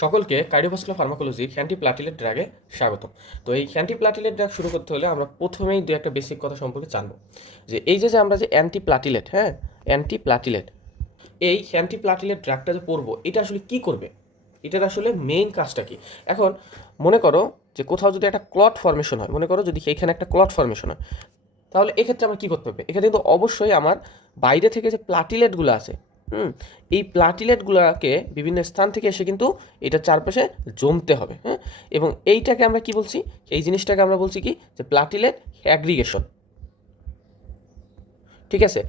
সকলকে cardiovascular ফার্মাকোলজির হ্যান্টি platelet ড্রাগে স্বাগত তো এই হ্যান্টি প্লাটিলেট ড্রাগ শুরু করতে হলে আমরা প্রথমেই দু একটা বেসিক কথা সম্পর্কে জানব। যে এই যে আমরা যে অ্যান্টি প্লাটিলেট হ্যাঁ? অ্যান্টি প্লাটিলেট এই অ্যান্টি প্লাটিলেট ড্রাগটা যে পড়ব এটা আসলে কি করবে? এটার আসলে মেইন কাজটা কি? এখন মনে করো যে কোথাও যদি একটা ক্লট ফর্মেশন হয়, মনে করো যদি এখানে একটা ক্লট ফর্মেশন হয়, তাহলে এক্ষেত্রে আমার কী করতে হবে? এখানে কিন্তু অবশ্যই আমার বাইরে থেকে যে প্লাটিলেটগুলো আছে হুম, এই প্লাটিলেটগুলোকে বিভিন্ন স্থান থেকে এসে কিন্তু এটা চারপাশে জমতে হবে হ্যাঁ এবং এইটাকে আমরা কি বলছি? এই জিনিসটাকে আমরা বলছি কি? যে প্লাটিলেট অ্যাগ্রিগেশন। ঠিক আছে?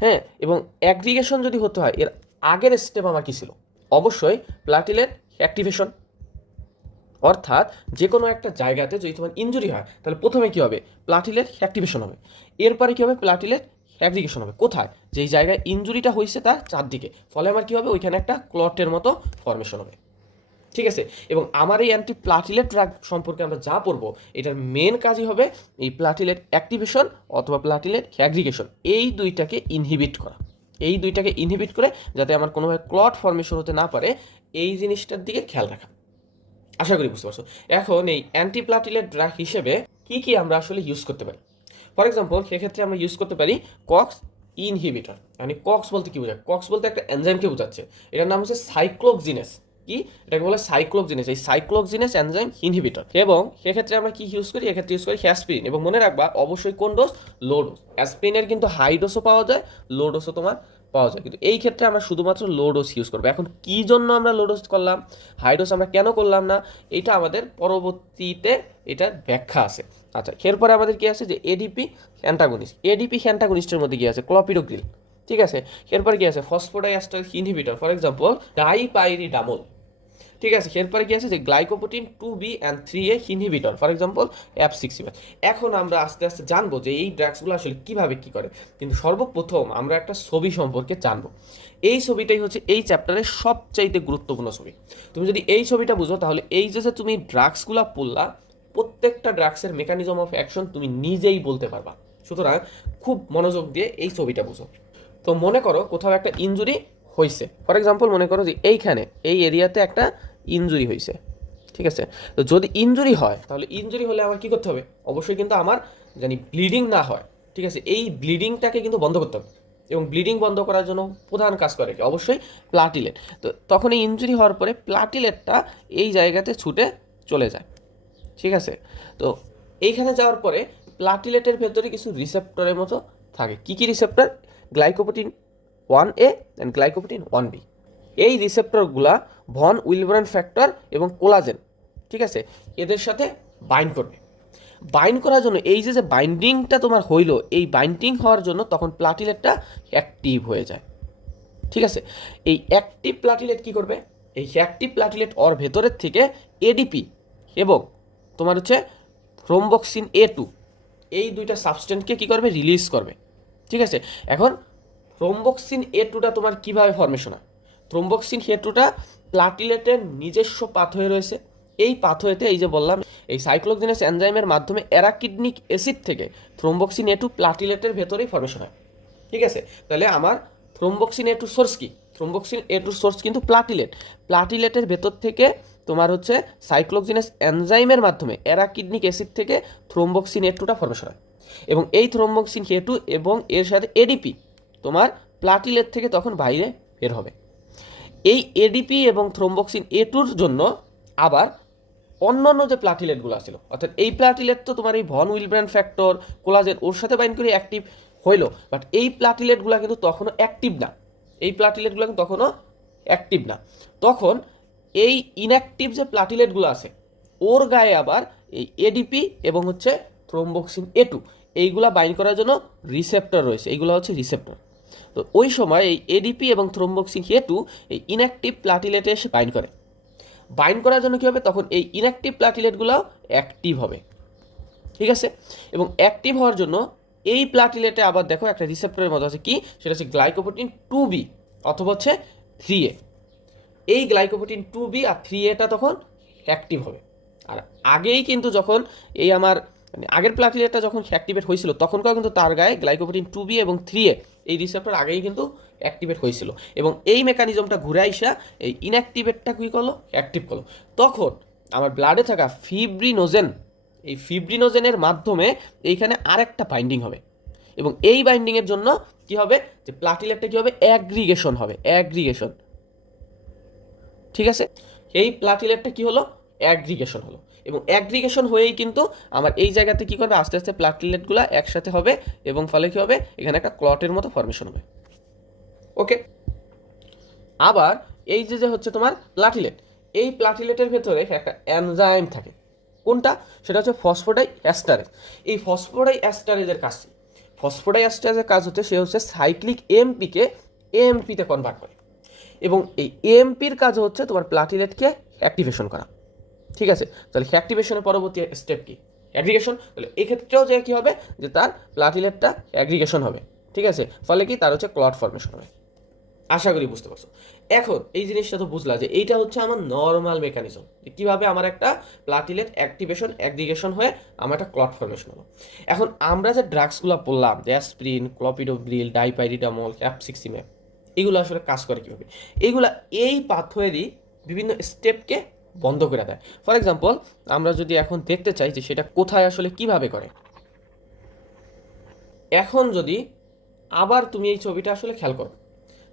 হ্যাঁ এবং অ্যাগ্রিগেশন যদি হতে হয়, এর আগের স্টেপ আমার কী ছিল? অবশ্যই প্লাটিলেট অ্যাক্টিভেশন। অর্থাৎ যে কোনো একটা জায়গাতে যদি তোমার ইঞ্জুরি হয়, তাহলে প্রথমে কী হবে? প্লাটিলেট অ্যাক্টিভেশন হবে। এরপরে কী হবে? প্লাটিলেট অ্যাগ্রিগেশন হবে। কোথায়? যেই জায়গায় ইঞ্জুরিটা হয়েছে তার চারদিকে। ফলে আমার কী হবে? ওইখানে একটা ক্লটের মতো ফর্মেশন হবে। ঠিক আছে? এবং আমার এই অ্যান্টি প্লাটিলেট ড্রাগ সম্পর্কে আমরা যা পড়ব, এটার মেন কাজই হবে এই প্লাটিলেট অ্যাক্টিভেশন অথবা প্লাটিলেট অ্যাগ্রিগেশন এই দুইটাকে ইনহিবিট করা। এই দুইটাকে ইনহিবিট করে যাতে আমার কোনোভাবে ক্লট ফর্মেশন হতে না পারে, এই জিনিসটার দিকে খেয়াল রাখা। আশা করি বুঝতে পারছ। এখন এই অ্যান্টিপ্লাটিলেট ড্রাগ হিসেবে কি কি আমরা আসলে ইউজ করতে পারি? ফর এক্সাম্পল সেক্ষেত্রে আমরা ইউজ করতে পারি কক্স ইনহিবিটর মানে কক্স বলতে কি বোঝায়? কক্স বলতে একটা এনজাইমকে বোঝাচ্ছে। এটার নাম হচ্ছে সাইক্লোকজিনেস কি? এটাকে বলে সাইক্লোকজিনেস এই সাইক্লোকজিনেস এনজাইম ইনহিবিটর এবং সেক্ষেত্রে আমরা কি ইউজ করি? এক্ষেত্রে ইউজ করি অ্যাসপিরিন এবং মনে রাখবা, অবশ্যই কোন ডোজ লো ডোজ অ্যাসপিরিনের কিন্তু হাই ডোজও পাওয়া যায় লো ডোজও তোমার পাওয়া যায়। কিন্তু এই ক্ষেত্রে আমরা শুধুমাত্র লো ডোজ ইউজ করব। এখন কী জন্য আমরা লো ডোজ করলাম? হাই ডোজ আমরা কেন করলাম না? এটা আমাদের পরবর্তীতে এটার ব্যাখ্যা আছে। আচ্ছা এরপরে আমাদের কি আছে যে এডিপি অ্যান্টাগনিস্ট এডিপি অ্যান্টাগনিস্টের মধ্যে কি আছে? ক্লপিডোগ্রিল ঠিক আছে? এরপরে কি আছে? Phosphodiesterase inhibitor for example dipyridamole ঠিক আছে? এরপরে কি আছে যে glycoprotein two B and three A inhibitor for example abciximab এখন আমরা আস্তে আস্তে জানব যে এই ড্রাগসগুলো আসলে কীভাবে কী করে। কিন্তু সর্বপ্রথম আমরা একটা ছবি সম্পর্কে জানব। এই ছবিটাই হচ্ছে এই চ্যাপ্টারের সবচাইতে গুরুত্বপূর্ণ ছবি। তুমি যদি এই ছবিটা বুঝো, তাহলে এই যে যে তুমি ড্রাগসগুলো পড়লা প্রত্যেকটা ড্রাগসের মেকানিজম অফ অ্যাকশন তুমি নিজেই বলতে পারবা। সুতরাং খুব মনোযোগ দিয়ে এই ছবিটা বুঝো। তো মনে করো কোথাও একটা ইনজুরি হয়েছে ফর এক্সাম্পল মনে করো যে এইখানে, এই এরিয়াতে একটা ইনজুরি হয়েছে ঠিক আছে? তো যদি ইনজুরি হয়, তাহলে ইনজুরি হলে আমার কী করতে হবে? অবশ্যই কিন্তু আমার জানি ব্লিডিং না হয়। ঠিক আছে? এই ব্লিডিংটাকে কিন্তু বন্ধ করতে হবে। এবং ব্লিডিং বন্ধ করার জন্য প্রধান কাজ করে কি? অবশ্যই প্লাটিলেট তো তখন এই ইনজুরি হওয়ার পরে প্লাটিলেটটা এই জায়গাতে ছুটে চলে যায়। ঠিক আছে? তো এইখানে যাওয়ার পরে প্লাটিলেটের ভেতরে কিছু রিসেপ্টরের মতো থাকে। কী কী receptor glycoprotein one A and glycoprotein one B এই রিসেপ্টরগুলা ভন উইলব্রান ফ্যাক্টর এবং কোলাজেন ঠিক আছে? এদের সাথে বাইন্ড করবে। বাইন্ড করার জন্য এই যে যে বাইন্ডিংটা তোমার হইল, এই বাইন্ডিং হওয়ার জন্য তখন প্লাটিলেটটা অ্যাক্টিভ হয়ে যায়। ঠিক আছে? এই অ্যাক্টিভ প্লাটিলেট কি করবে? এই অ্যাক্টিভ প্লাটিলেট ওর ভেতরের থেকে এডিপি এবং তোমার হচ্ছে থ্রোম্বক্সিন এ টু এই দুইটা সাবস্টেন্টকে কী করবে? রিলিজ করবে। ঠিক আছে? এখন থ্রোম্বক্সিন এ টুটা তোমার কীভাবে ফর্মেশন হয়? থ্রোম্বক্সিন এ টুটা প্লাটিলেটের নিজস্ব পাথয়ে রয়েছে। এই পাথয়েতে এই যে বললাম, এই সাইক্লোজিনাস এনজাইমের মাধ্যমে অ্যারাকিডনিক অ্যাসিড থেকে থ্রোম্বক্সিন এ টু প্লাটিলেটের ভেতরেই ফর্মেশন হয়। ঠিক আছে? তাহলে আমার থ্রোম্বক্সিন এ টু সোর্স কি? থ্রোম্বক্সিন এ টু সোর্স কিন্তু প্লাটিলেট প্লাটিলেটের ভেতর থেকে তোমার হচ্ছে সাইক্লোজিনাস এনজাইমের মাধ্যমে অ্যারাকিডনিক অ্যাসিড থেকে থ্রোম্বক্সিন এ টুটা ফর্মেশন হয়। এবং এই থ্রোম্বক্সিন এ টু এবং এর সাথে এডিপি তোমার প্লাটিলেট থেকে তখন বাইরে বের হবে। এই এডিপি এবং থ্রোম্বক্সিন এ টুর জন্য আবার অন্যান্য যে প্লাটিলেটগুলো ছিল অর্থাৎ এই প্লাটিলেট তো তোমার এই ভন উইলব্র্যান্ড ফ্যাক্টর কোলাজেন ওর সাথে বাইন করে অ্যাক্টিভ হইল বাট এই প্লাটিলেটগুলো কিন্তু তখনও অ্যাক্টিভ না। এই প্লাটিলেটগুলো কিন্তু তখনও অ্যাক্টিভ না। তখন এই ইনঅ্যাক্টিভ যে প্লাটিলেটগুলো আছে, ওর গায়ে আবার এই এডিপি এবং হচ্ছে থ্রোম্বক্সিন এ টু এইগুলা বাইন্ড করার জন্য রিসেপ্টর রয়েছে, এইগুলো হচ্ছে রিসেপ্টর তো ওই সময় এই এডিপি এবং থ্রোম্বক্সিন এ টু এই ইনঅ্যাক্টিভ প্লাটিলেটে এসে বাইন্ড করে। বাইন্ড করার জন্য কী হবে? তখন এই ইনঅ্যাক্টিভ প্লাটিলেটগুলো অ্যাক্টিভ হবে। ঠিক আছে? এবং অ্যাক্টিভ হওয়ার জন্য এই প্লাটিলেটে আবার দেখো একটা রিসেপ্টরের মতো আছে কি? সেটা হচ্ছে গ্লাইকোপ্রোটিন টু বি অথবা হচ্ছে থ্রি এ এই গ্লাইকোপ্রোটিন টু বি আর থ্রি এটা তখন অ্যাক্টিভ হবে। আর আগেই কিন্তু যখন এই আমার মানে আগের প্লাটিলেটটা যখন অ্যাক্টিভেট হয়েছিল, তখনকার কিন্তু তার গায়ে গ্লাইকোপ্রোটিন টু বি এবং থ্রি এ এই রিসেপ্টর আগেই কিন্তু অ্যাক্টিভেট হয়েছিল। এবং এই মেকানিজমটা ঘুরে আইসা এই ইনঅ্যাক্টিভেটটা কী করল? অ্যাক্টিভ করল। তখন আমার ব্লাডে থাকা ফিব্রিনোজেন এই ফিব্রিনোজেনের মাধ্যমে এইখানে আরেকটা বাইন্ডিং হবে। এবং এই বাইন্ডিংয়ের জন্য কি হবে? যে প্লাটিলেটটা কী হবে? অ্যাগ্রিগেশন হবে। অ্যাগ্রিগেশন ঠিক আছে? এই প্লাটিলেটটা কি হলো? অ্যাগ্রিগেশন হলো। এবং অ্যাগ্রিগেশন হয়েই কিন্তু আমার এই জায়গাতে কি করবে? আস্তে আস্তে প্লাটিলেটগুলো একসাথে হবে এবং ফলে কি হবে? এখানে একটা ক্লটের মতো ফর্মেশন হবে। ওকে? আবার এই যে যে হচ্ছে তোমার প্লাটিলেট এই প্লাটিলেটের ভেতরে একটা অ্যানজাইম থাকে। কোনটা? সেটা হচ্ছে ফসফোডাই অ্যাস্টারেজ এই ফসফোডাই অ্যাস্টারেজের কাজ? ফসফোডাই অ্যাস্টারেজের কাজ হচ্ছে, সে হচ্ছে সাইক্লিক এমপিকে এমপিতে কনভার্ট করে। এবং এই এমপির কাজ হচ্ছে তোমার প্লাটিলেটকে অ্যাক্টিভেশন করা। ঠিক আছে? তাহলে অ্যাক্টিভেশনের পরবর্তী স্টেপ কি? অ্যাগ্রিগেশন তাহলে এই ক্ষেত্রেও যে কী হবে? যে তার প্লাটিলেটটা অ্যাগ্রিগেশন হবে। ঠিক আছে? ফলে কি? তার হচ্ছে ক্লট ফর্মেশন হবে। আশা করি বুঝতে পারছ। এখন এই জিনিসটা তো বুঝলা যে এইটা হচ্ছে আমার নর্মাল মেকানিজম কীভাবে আমার একটা প্লাটিলেট অ্যাক্টিভেশন অ্যাগ্রিগেশন হয়ে আমার একটা ক্লট ফর্মেশন হলো। এখন আমরা যে ড্রাগসগুলো বললাম যে অ্যাসপ্রিন ক্লপিডোগ্রিল ডাইপাইরিটামল ক্যাপসিক্সিমেপ এগুলো আসলে কাজ করে কীভাবে? এগুলা এই পাথওয়েরই বিভিন্ন স্টেপকে বন্ধ করে দেয়। ফর এক্সাম্পল আমরা যদি এখন দেখতে চাই যে সেটা কোথায় আসলে কীভাবে করে। এখন যদি আবার তুমি এই ছবিটা আসলে খেয়াল করো,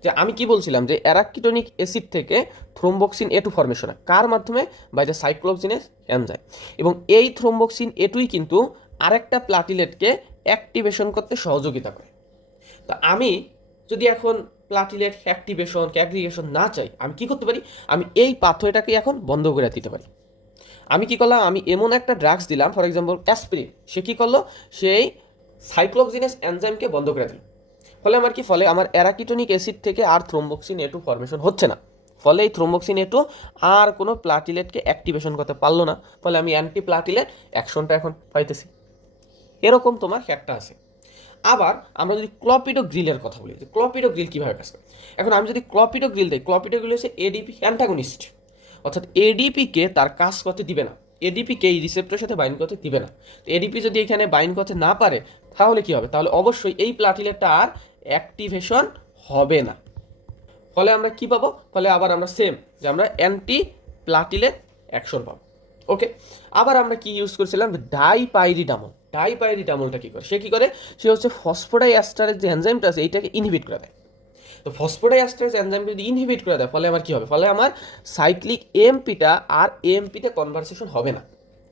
যে আমি কি বলছিলাম যে অ্যারাকিটোনিক অ্যাসিড থেকে থ্রোম্বক্সিন এ টু ফর্মেশন কার মাধ্যমে? বাই দ্য সাইক্লোক্সিনেস এনজাইম এবং এই থ্রোম্বক্সিন এটুই কিন্তু আরেকটা প্লাটিলেটকে অ্যাক্টিভেশন করতে সহযোগিতা করে। তো আমি যদি এখন প্লাটিলেট অ্যাক্টিভেশন অ্যাগ্রিগেশন না চাই, আমি কি করতে পারি? আমি এই পাথওয়েটাকে এখন বন্ধ করে দিতে পারি। আমি কি করলাম? আমি এমন একটা ড্রাগস দিলাম ফর এক্সাম্পল অ্যাসপিরিন সে কী করল? সেই সাইক্লোক্সিনেস এনজাইমকে বন্ধ করে দিল। ফলে আমার কি? ফলে আমার অ্যারাকিটোনিক অ্যাসিড থেকে আর থ্রোম্বক্সিন এটু ফর্মেশন হচ্ছে না। ফলে এই থ্রোম্বক্সিন এটু আর কোনো প্লাটিলেটকে অ্যাক্টিভেশন করতে পারল না। ফলে আমি অ্যান্টি প্লাটিলেট অ্যাকশনটা এখন পাইতেছি। এরকম তোমার একটা আছে। আবার আমরা যদি ক্লপিডো গ্রিলের কথা বলি যে ক্লপিডো গ্রিল কীভাবে কাজ করে? এখন আমি যদি ক্লপিডো গ্রিল দিই ক্লপিডো গ্রিল হচ্ছে এডিপি অ্যান্টাগনিস্ট অর্থাৎ এডিপিকে তার কাজ করতে দিবে না। এডিপিকে এই রিসেপ্টরের সাথে বাইন্ড করতে দিবে না। তো এডিপি যদি এখানে বাইন্ড করতে না পারে, তাহলে কি হবে? তাহলে অবশ্যই এই প্লাটিলেটটা আর অ্যাক্টিভেশন হবে না। ফলে আমরা কি পাবো? ফলে আবার আমরা সেম যে আমরা অ্যান্টি প্লাটিলেট অ্যাকশন পাবো। ওকে আবার আমরা কি ইউজ করছিলাম? ডাইপাইরিডামল ডাইপাইরিডামলটা কি করে? সে কি করে? সে হচ্ছে ফসফোডাই অ্যাস্টারের যে এনজাইমটা আছে, এইটাকে ইনহিবিট করে দেয়। তো ফসফোডাই অ্যাস্টারেজ এনজাইম যদি ইনহিবিট করে দেয়, ফলে আমার কি হবে? ফলে আমার সাইক্লিক এমপিটা আর এমপিতে কনভারসেশন হবে না।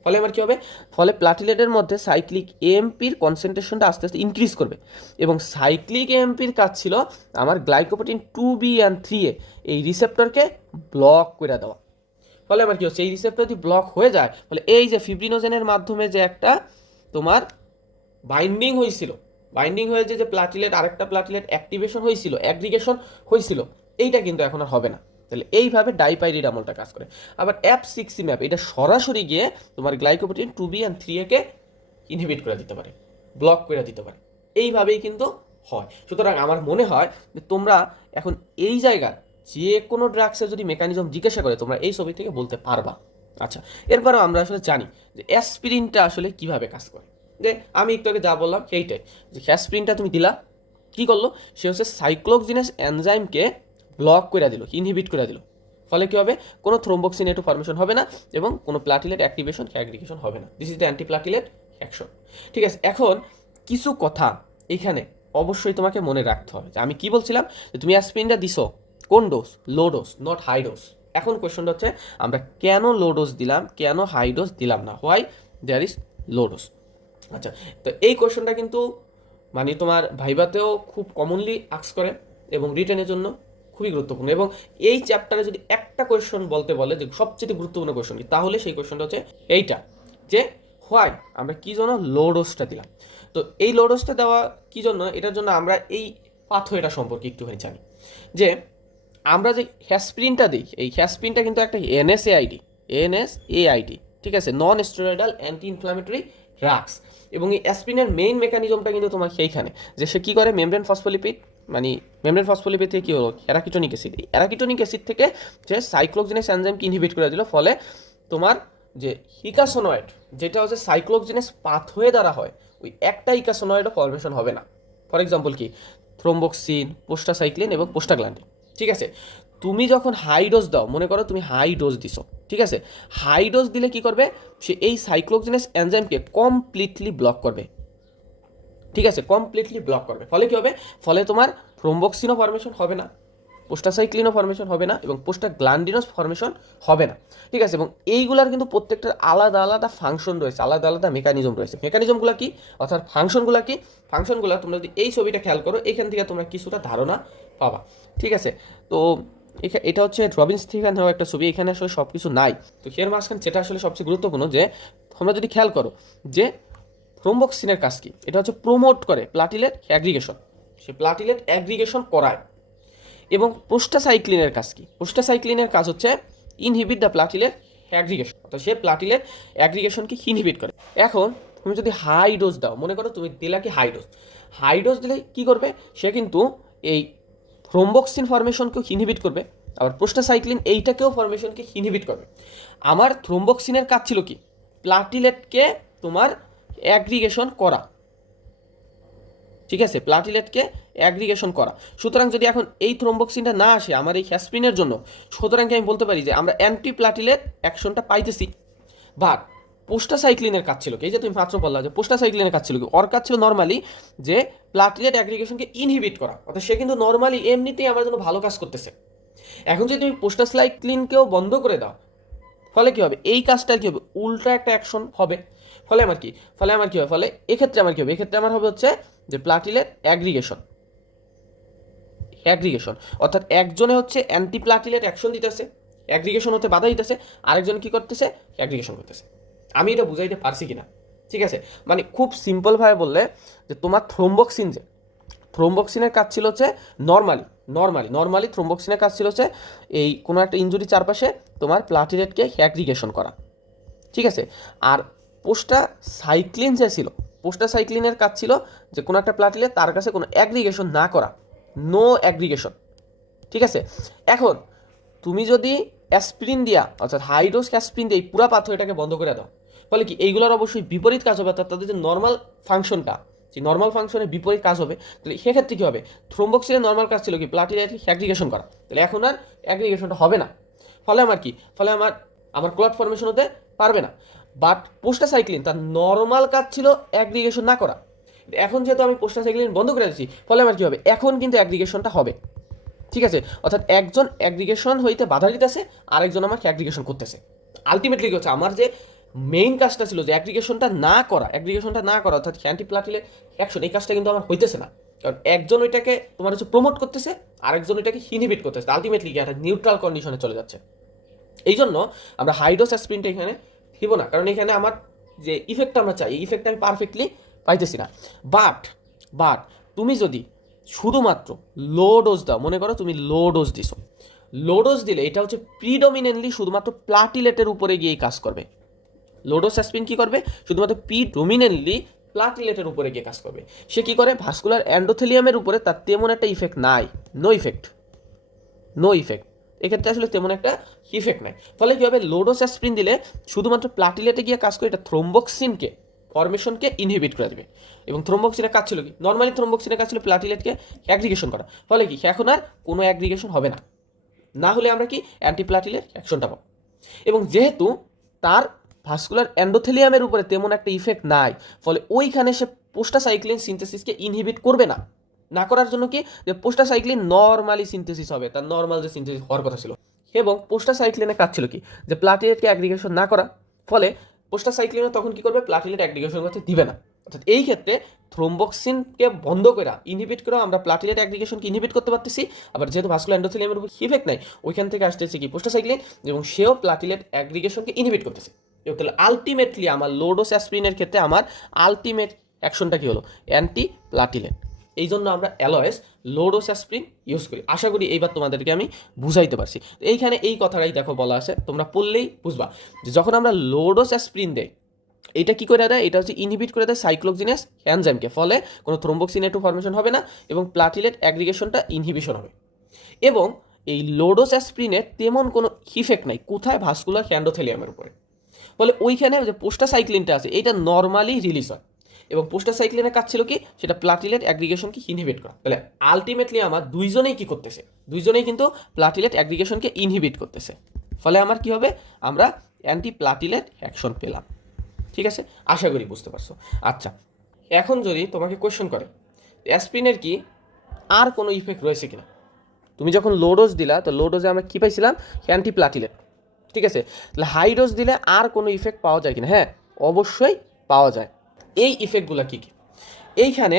ফলে আমার কি হবে? ফলে প্লাটিলেটের মধ্যে সাইক্লিক এমপির কনসেন্ট্রেশনটা আস্তে আস্তে ইনক্রিজ করবে। এবং সাইক্লিক এমপির কাজ ছিল আমার glycoprotein two B and three A এই রিসেপ্টরকে ব্লক করে দেওয়া। ফলে আমার কি হচ্ছে? এই রিসেপ্টর যদি ব্লক হয়ে যায়, ফলে এই যে ফিব্রিনোজেনের মাধ্যমে যে একটা তোমার বাইন্ডিং হয়েছিল। বাইন্ডিং হয়ে যে যে প্লাটিলেট আরেকটা প্লাটিলেট অ্যাক্টিভেশন হয়েছিল অ্যাগ্রিগেশন হয়েছিল। এইটা কিন্তু এখন আর হবে না। তাহলে এইভাবে ডাইপাইরিডামলটা কাজ করে। আবার অ্যাপ সিক্সি ম্যাপ এটা সরাসরি গিয়ে তোমার glycoprotein two B and three একে ইনহিবিট করে দিতে পারে ব্লক করে দিতে পারে। এইভাবেই কিন্তু হয়। সুতরাং আমার মনে হয় যে তোমরা এখন এই জায়গায় যে কোনো ড্রাগসের যদি মেকানিজম জিজ্ঞাসা করে, তোমরা এই ছবি থেকে বলতে পারবা। আচ্ছা এরপরেও আমরা আসলে জানি যে অ্যাসপিরিনটা আসলে কীভাবে কাজ করে। যে আমি একটু আগে যা বললাম সেইটাই, যে অ্যাসপিরিনটা তুমি দিলা, কি করল? সে হচ্ছে সাইক্লোক্সিনাস এনজাইমকে ব্লক করে দিল ইনহিবিট করে দিল। ফলে কী হবে? কোনো থ্রোম্বক্সিন একটু ফর্মেশন হবে না এবং কোনো প্লাটিলেট অ্যাক্টিভেশন অ্যাগ্রিগেশন হবে না। This is the anti platelet action ঠিক আছে, এখন কিছু কথা এখানে অবশ্যই তোমাকে মনে রাখতে হবে। যে আমি কি বলছিলাম? যে তুমি অ্যাসপিরিনটা দিছো, কোন dose low dose not high dose এখন কোয়েশনটা হচ্ছে, আমরা কেন লো ডোজ দিলাম, কেন হাই ডোজ দিলাম না? Why there is low dose আচ্ছা তো এই কোয়েশনটা কিন্তু মানে তোমার ভাইবাতেও খুব কমনলি আক্স করে এবং রিটার্নের জন্য খুবই গুরুত্বপূর্ণ এবং এই চ্যাপ্টারে যদি একটা কোয়েশন বলতে বলে, যে সবচেয়ে গুরুত্বপূর্ণ কোয়েশন কি, তাহলে সেই কোয়েশনটা হচ্ছে এইটা, যে হোয়াই আমরা কি জন্য লো ডোজটা দিলাম? তো এই লো ডোজটা দেওয়া কি জন্য? এটার জন্য আমরা এই পাথওয়েটা সম্পর্কে একটুখানি জানি। যে আমরা যে হ্যাসপ্রিনটা দিই, এই হ্যাসপ্রিনটা কিন্তু একটা এনএসএ আইডি এনএসএআইডি এনএসএআইডি, ঠিক আছে? Non steroidal anti inflammatory drugs এবং এই অ্যাসপ্রিনের মেইন মেকানিজমটা কিন্তু তোমার সেইখানে যে সে কী করে? মেমব্রেন ফসফোলিপিড মানে মেমব্রেন ফসফোলিপিড থেকে কী হলো? অ্যারাকিটোনিক অ্যাসিড এই অ্যারাকিটোনিক অ্যাসিড থেকে যে সাইক্লোক্সিনেস এনজাইমকে ইনহিবিট করে দিল, ফলে তোমার যে হিকাসোনয়েড, যেটা হচ্ছে সাইক্লোক্সিনেস পাথওয়ে দ্বারা হয়, ওই একটা হিকাসোনয়েডও ফরমেশন হবে না। ফর এক্সাম্পল কি? থ্রোম্বক্সিন পোস্টাসাইক্লিন এবং পোস্টাগ্ল্যান্ডিন ঠিক আছে? তুমি যখন হাই ডোজ দাও, মনে করো তুমি হাই ডোজ দিছো, ঠিক আছে? হাই ডোজ দিলে কি করবে? সে এই সাইক্লোজিনাস এনজাইমকে কমপ্লিটলি ব্লক করবে। ঠিক আছে? কমপ্লিটলি ব্লক করবে। ফলে কি হবে? ফলে তোমার থ্রোম্বক্সিনও ফরমেশন হবে না পোস্টাসাইক্লিনও ফরমেশন হবে না এবং পোস্টাগ্ল্যান্ডিনও ফরমেশন হবে না। ঠিক আছে? এবং এইগুলার কিন্তু প্রত্যেকটার আলাদা আলাদা ফাংশন রয়েছে, আলাদা আলাদা মেকানিজম রয়েছে। মেকানিজমগুলো কি? অর্থাৎ ফাংশনগুলো কি? ফাংশনগুলো তোমরা যদি এই ছবিটা খেয়াল করো, এখান থেকে তোমরা কিছুটা ধারণা পাবা। ঠিক আছে? তো এটা হচ্ছে রবিন্স থেকে নেওয়া একটা ছবি। এখানে আসলে সব কিছু নাই। তো এর মাঝখানে যেটা আসলে সবচেয়ে গুরুত্বপূর্ণ যে, তোমরা যদি খেয়াল করো যে থ্রোম্বক্সিনের কাজ কি? এটা হচ্ছে প্রমোট করে প্লাটিলেট অ্যাগ্রিগেশন সে প্লাটিলেট অ্যাগ্রিগেশন করায়। এবং পোস্টাসাইক্লিনের কাজ কি? পোস্টাসাইক্লিনের কাজ হচ্ছে ইনহিবিট দ্য প্লাটিলেট অ্যাগ্রিগেশন অর্থাৎ সে প্লাটিলেট অ্যাগ্রিগেশনকে ইনহিবিট করে। এখন, তুমি যদি হাই ডোজ দাও, মনে করো তুমি দিলা কি হাই ডোজ হাই ডোজ দিলে কি করবে? সে কিন্তু এই থ্রোম্বক্সিন ফরমেশনকেও ইনহিবিট করবে, আবার পোস্টাসাইক্লিন এইটাকেও ফরমেশনকে ইনহিবিট করবে। আমার থ্রোম্বক্সিনের কাজ ছিল কি? প্লাটিলেটকে তোমার অ্যাগ্রিগেশন করা। ঠিক আছে? প্লাটিলেটকে অ্যাগ্রিগেশন করা। সুতরাং যদি এখন এই থ্রোম্বক্সিনটা না আসে, আমার এই হ্যাসপ্রিনের জন্য, সুতরাং আমি বলতে পারি যে আমরা অ্যান্টি প্লাটিলেট অ্যাকশনটা পাইতেছি বাট পোস্টাসাইক্লিনের কাজ ছিল কি? এই যে তুমি মাত্র বললা যে পোস্টাসাইক্লিনের কাজ ছিল কি? ওর কাজ ছিল নর্মালি যে প্লাটিলেট অ্যাগ্রিগেশনকে ইনহিবিট করা। অর্থাৎ সে কিন্তু নর্মালি এমনিতেই আমার জন্য ভালো কাজ করতেছে। এখন যদি তুমি পোস্টাসাইক্লিনকেও বন্ধ করে দাও, ফলে কি হবে? এই কাজটার কী হবে? উল্টা একটা অ্যাকশন হবে। ফলে আমার কি? ফলে আমার কী হবে? ফলে এক্ষেত্রে আমার কী হবে? এক্ষেত্রে আমার হবে হচ্ছে যে প্লাটিলেট অ্যাগ্রিগেশন অ্যাগ্রিগেশন অর্থাৎ একজনে হচ্ছে অ্যান্টি প্লাটিলেট অ্যাকশন দিতেছে অ্যাগ্রিগেশন হতে বাধা দিতেছে, আরেকজন কী করতেছে? অ্যাগ্রিগেশন করতেছে। আমি এটা বুঝাইতে পারছি কিনা? ঠিক আছে? মানে খুব সিম্পলভাবে বললে যে তোমার থ্রোম্বক্সিন যে থ্রোম্বক্সিনের কাজ ছিল হচ্ছে নর্মালি নর্মালি নর্মালি থ্রোম্বক্সিনের কাজ ছিল হচ্ছে এই কোনো একটা ইঞ্জুরি চারপাশে তোমার প্লাটিলেটকে অ্যাগ্রিগেশন করা। ঠিক আছে? আর পোস্টা সাইক্লিন যে ছিল পোস্টা সাইক্লিনের কাজ ছিল যে কোনো একটা প্লাটিলেট তার কাছে কোনো অ্যাগ্রিগেশন না করা নো অ্যাগ্রিগেশন ঠিক আছে? এখন তুমি যদি অ্যাসপ্রিন দিয়া, অর্থাৎ হাইড্রোস অ্যাসপ্রিন দিয়ে পুরা পাথরটাকে বন্ধ করে দাও ফলে কি এইগুলোর অবশ্যই বিপরীত কাজ হবে, অর্থাৎ তাদের যে নর্মাল ফাংশনটা যে নর্মাল ফাংশনের বিপরীত কাজ হবে, তাহলে সেক্ষেত্রে কী হবে? থ্রোম্বক্সিনের নর্মাল কাজ ছিল কি? প্লাটিলেট অ্যাগ্রিগেশন করা। তাহলে এখন আর অ্যাগ্রিগেশনটা হবে না। ফলে আমার কি? ফলে আমার আমার ক্লট ফরমেশন হতে পারবে না। বাট পোস্টাসাইক্লিন তার নর্মাল কাজ ছিল অ্যাগ্রিগেশন না করা। এখন যেহেতু আমি পোস্টাসাইক্লিন বন্ধ করে দিচ্ছি ফলে আমার কী হবে? এখন কিন্তু অ্যাগ্রিগেশনটা হবে। ঠিক আছে? অর্থাৎ একজন অ্যাগ্রিগেশন হইতে বাধা দিতেছে, আরেকজন আমাকে অ্যাগ্রিগেশন করতেছে। আলটিমেটলি কি হচ্ছে? আমার যে মেইন কাজটা ছিল যে অ্যাগ্রিগেশনটা না করা অ্যাগ্রিগেশনটা না করা, অর্থাৎ অ্যান্টি প্লাটিলে অ্যাকশন এই কাজটা কিন্তু আমার হইতেছে না। কারণ একজন ওইটাকে তোমার হচ্ছে প্রমোট করতেছে, আরেকজন ওইটাকে ইনহিবিট করতেছে আলটিমেটলি একটা নিউট্রাল কন্ডিশনে চলে যাচ্ছে। এই জন্য আমরা হাইড্রোস অ্যাসপ্রিনটা এখানে দিব না, কারণ এখানে আমার যে ইফেক্টটা আমরা চাই, এই ইফেক্টটা আমি পারফেক্টলি পাইতেছি না। বাট বাট তুমি যদি শুধুমাত্র লো ডোজ দাও, মনে করো তুমি লো ডোজ দিছো লো ডোজ দিলে এটা হচ্ছে প্রিডমিনেন্টলি শুধুমাত্র প্লাটিলেটের উপরে গিয়ে কাজ করবে। লোডোস অ্যাসপিন কি করবে? শুধুমাত্র পি ডোমিনেন্টলি প্লাটিলেটের উপরে গিয়ে কাজ করবে। সে কি করে? ভাস্কুলার অ্যান্ডোথেলিয়ামের উপরে তার তেমন একটা ইফেক্ট নাই। নো ইফেক্ট নো ইফেক্ট এক্ষেত্রে আসলে তেমন একটা ইফেক্ট নাই। ফলে কী হবে? লোডোস অ্যাসপ্রিন দিলে শুধুমাত্র প্লাটিলেটে গিয়ে কাজ করে এটা থ্রোম্বক্সিনকে, ফরমেশনকে ইনহিবিট করে দেবে। এবং থ্রোম্বক্সিনের কাজ ছিল কি? নর্মালি থ্রোম্বক্সিনের কাজ ছিল প্লাটিলেটকে অ্যাগ্রিগেশন করা। ফলে কি? এখন আর কোনো অ্যাগ্রিগেশন হবে না। না হলে আমরা কি? অ্যান্টিপ্লাটিলেট অ্যাকশনটা পাবো। এবং যেহেতু তার ভাস্কুলার অ্যান্ডোথেলিয়ামের উপরে তেমন একটা ইফেক্ট নাই। ফলে ওইখানে সে পোস্টাসাইক্লিন সিনথেসিসকে ইনহিবিট করবে না। না করার জন্য কি? যে পোস্টাসাইক্লিন নর্মালি সিনথেসিস হবে। তার নর্মাল যে সিনথেসিস হওয়ার কথা ছিল। এবং পোস্টাসাইক্লিনের কাজ ছিল কি? যে প্লাটিলেটকে অ্যাগ্রিগেশন না করা। ফলে পোস্টাসাইক্লিনে তখন কি করবে? প্লাটিলেট অ্যাগ্রিগেশন করতে দিবে না। অর্থাৎ এই ক্ষেত্রে থ্রোম্বক্সিনকে বন্ধ করা ইনহিবিট করে আমরা প্লাটিলেট অ্যাগ্রিগেশনকে ইনহিবিট করতে পারতেছি। আবার যেহেতু ভাস্কুলার অ্যান্ডোথেলিয়ামের উপর ইফেক্ট নাই, ওইখান থেকে আসতেছে কি? পোস্টাসাইক্লিন এবং সেও প্লাটিলেট অ্যাগ্রিগেশনকে ইনহিবিট করতেছে। তাহলে আলটিমেটলি আমার লোডোস অ্যাসপ্রিনের ক্ষেত্রে আমার আলটিমেট অ্যাকশনটা কি হলো? অ্যান্টি প্লাটিলেট এই জন্য আমরা অ্যালয়েস লোডোস অ্যাসপ্রিন ইউজ করি। আশা করি এইবার তোমাদেরকে আমি বুঝাইতে পারছি। এইখানে এই কথাটাই দেখো বলা আছে, তোমরা পড়লেই বুঝবা যে যখন আমরা লোডোস অ্যাসপ্রিন দেই, এটা কি করে দেয়? এটা হচ্ছে ইনহিবিট করে দেয় সাইক্লোজিনাস অ্যানজাইমকে ফলে কোনো থ্রোম্বক্সিনেটু ফরমেশন হবে না এবং প্লাটিলেট অ্যাগ্রিগেশনটা ইনহিবিশন হবে। এবং এই লোডোস অ্যাসপ্রিনের তেমন কোনো ইফেক্ট নাই। কোথায়? ভাস্কুলার হ্যান্ডোথেলিয়ামের উপরে। ফলে ওইখানে যে পোস্টাসাইক্লিনটা আছে এটা নর্মালি রিলিজ হয়। এবং পোস্টাসাইক্লিনের কাজ ছিল কি? সেটা প্লাটিলেট অ্যাগ্রিগেশনকে ইনহিবিট করা। তাহলে আলটিমেটলি আমার দুইজনেই কি করতেছে? দুইজনেই কিন্তু প্লাটিলেট অ্যাগ্রিগেশনকে ইনহিবিট করতেছে। ফলে আমার কি হবে? আমরা অ্যান্টি প্লাটিলেট অ্যাকশন পেলাম। ঠিক আছে? আশা করি বুঝতে পারছ। আচ্ছা এখন যদি তোমাকে কোয়েশ্চেন করে অ্যাসপিনের কি আর কোনো ইফেক্ট রয়েছে কিনা? তুমি যখন লো ডোজ দিলা, তো লো ডোজে আমরা কী পাইছিলাম? অ্যান্টি প্লাটিলেট ঠিক আছে? তাহলে হাই ডোজ দিলে আর কোনো ইফেক্ট পাওয়া যায় কিনা? হ্যাঁ অবশ্যই পাওয়া যায়। এই ইফেক্টগুলো কী কী? এইখানে